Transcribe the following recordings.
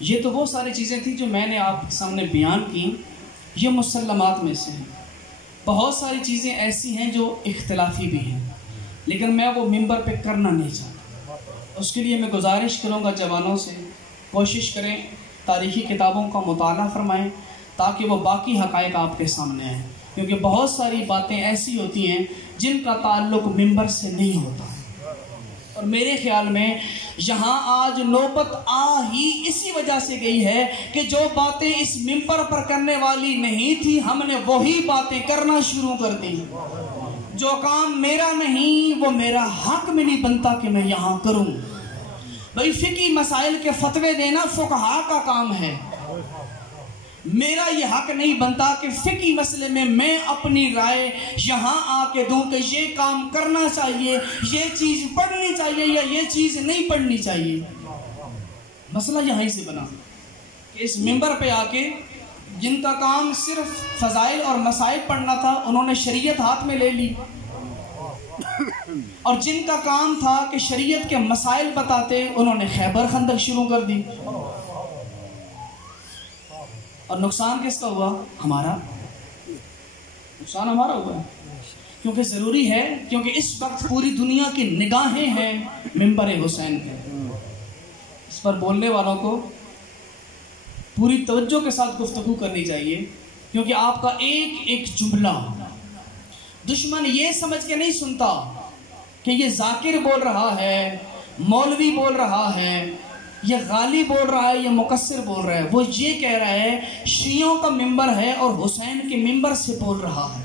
یہ تو وہ ساری چیزیں تھیں جو میں نے آپ کے سامنے بیان کی، یہ مسلمات میں سے ہیں۔ بہت ساری چیزیں ایسی ہیں جو اختلافی بھی ہیں، لیکن میں وہ ممبر پہ کرنا نہیں چاہتا۔ اس کے لیے میں گزارش کروں گا جوانوں سے، کوشش کریں تاریخی کتابوں کا مطالعہ فرمائیں تاکہ وہ باقی حقائق آپ کے سامنے آئیں، کیونکہ بہت ساری باتیں ایسی ہوتی ہیں جن کا تعلق ممبر سے نہیں ہوتا۔ اور میرے خیال میں یہاں آج نوبت ہی اسی وجہ سے گئی ہے کہ جو باتیں اس ممبر پر کرنے والی نہیں تھی، ہم نے وہی باتیں کرنا شروع کر دی۔ جو کام میرا نہیں وہ میرا حق میں نہیں بنتا کہ میں یہاں کروں۔ بھئی فقہی مسائل کے فتوے دینا فقہا کا کام ہے، میرا یہ حق نہیں بنتا کہ فقہی مسئلے میں اپنی رائے یہاں آ کے دوں کہ یہ کام کرنا چاہیے، یہ چیز پڑھنی چاہیے یا یہ چیز نہیں پڑھنی چاہیے۔ مسئلہ یہیں سے بنا کہ اس ممبر پہ آ کے جن کا کام صرف فضائل اور مسائل پڑھنا تھا انہوں نے شریعت ہاتھ میں لے لی، اور جن کا کام تھا کہ شریعت کے مسائل بتاتے انہوں نے خیبر خندق شروع کر دی۔ اور نقصان کس کا ہوا؟ ہمارا نقصان ہمارا ہوا ہے، کیونکہ ضروری ہے، کیونکہ اس وقت پوری دنیا کی نگاہیں ہیں ممبر حسین پہ۔ اس پر بولنے والوں کو پوری توجہ کے ساتھ گفتگو کرنی چاہیے، کیونکہ آپ کا ایک ایک جملہ دشمن یہ سمجھ کے نہیں سنتا کہ یہ ذاکر بول رہا ہے، مولوی بول رہا ہے، یہ غالی بول رہا ہے، یہ مقصر بول رہا ہے۔ وہ یہ کہہ رہا ہے شیعوں کا ممبر ہے اور حسین کے ممبر سے بول رہا ہے۔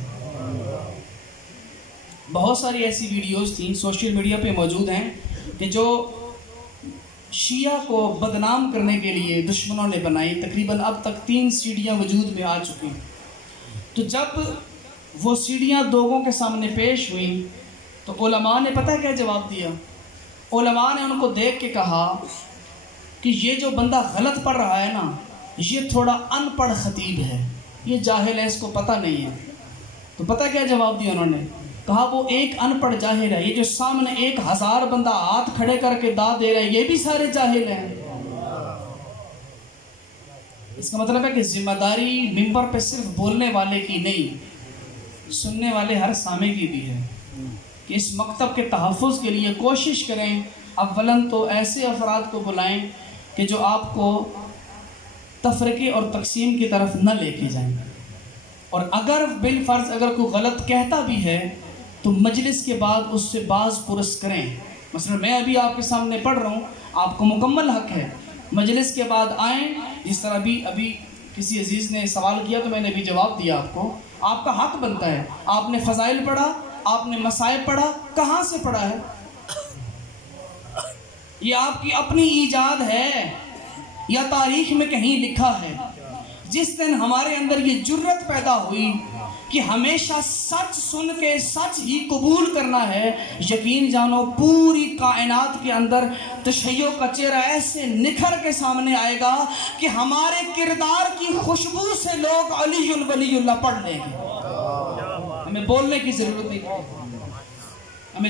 بہت ساری ایسی ویڈیوز تھیں سوشل میڈیا پہ موجود ہیں کہ جو شیعہ کو بدنام کرنے کے لیے دشمنوں نے بنائی۔ تقریباً اب تک 3 سیڈیاں وجود میں آ چکی ہیں۔ تو جب وہ سیڈیاں لوگوں کے سامنے پیش ہوئیں تو علماء نے پتہ کیا جواب دیا؟ علماء نے ان کو دیکھ کے کہا کہ یہ جو بندہ غلط پڑھ رہا ہے نا، یہ تھوڑا ان پڑھ خطیب ہے، یہ جاہل ہے، اس کو پتہ نہیں ہے۔ تو پتہ کیا جواب دیا انہوں نے؟ کہا وہ ایک ان پڑھ جاہل ہے، یہ جو سامنے 1000 بندہ ہاتھ کھڑے کر کے داد دے رہا ہے یہ بھی سارے جاہل ہیں۔ اس کا مطلب ہے کہ ذمہ داری ممبر پہ صرف بولنے والے کی نہیں، سننے والے ہر سامع کی بھی ہے، کہ اس مکتب کے تحفظ کے لیے کوشش کریں۔ اولاً تو ایسے افراد کو بلائیں کہ جو آپ کو تفرقے اور تقسیم کی طرف نہ لے کے جائیں، اور اگر بالفرض اگر کوئی غلط کہتا بھی ہے تو مجلس کے بعد اس سے باز پرس کریں۔ مثلا میں ابھی آپ کے سامنے پڑھ رہا ہوں، آپ کو مکمل حق ہے مجلس کے بعد آئیں، جس طرح ابھی کسی عزیز نے سوال کیا تو میں نے بھی جواب دیا آپ کو، آپ کا حق بنتا ہے۔ آپ نے فضائل پڑھا، آپ نے مسائل پڑھا، کہاں سے پڑھا ہے؟ یہ آپ کی اپنی ایجاد ہے یا تاریخ میں کہیں لکھا ہے؟ جس دن ہمارے اندر یہ جرت پیدا ہوئی کہ ہمیشہ سچ سن کے سچ ہی قبول کرنا ہے، یقین جانو پوری کائنات کے اندر تشیع کا چہرہ ایسے نکھر کے سامنے آئے گا کہ ہمارے کردار کی خوشبو سے لوگ علی ولی اللہ پڑھ لیں گے۔ ہمیں بولنے کی ضرورت نہیں، ہمیں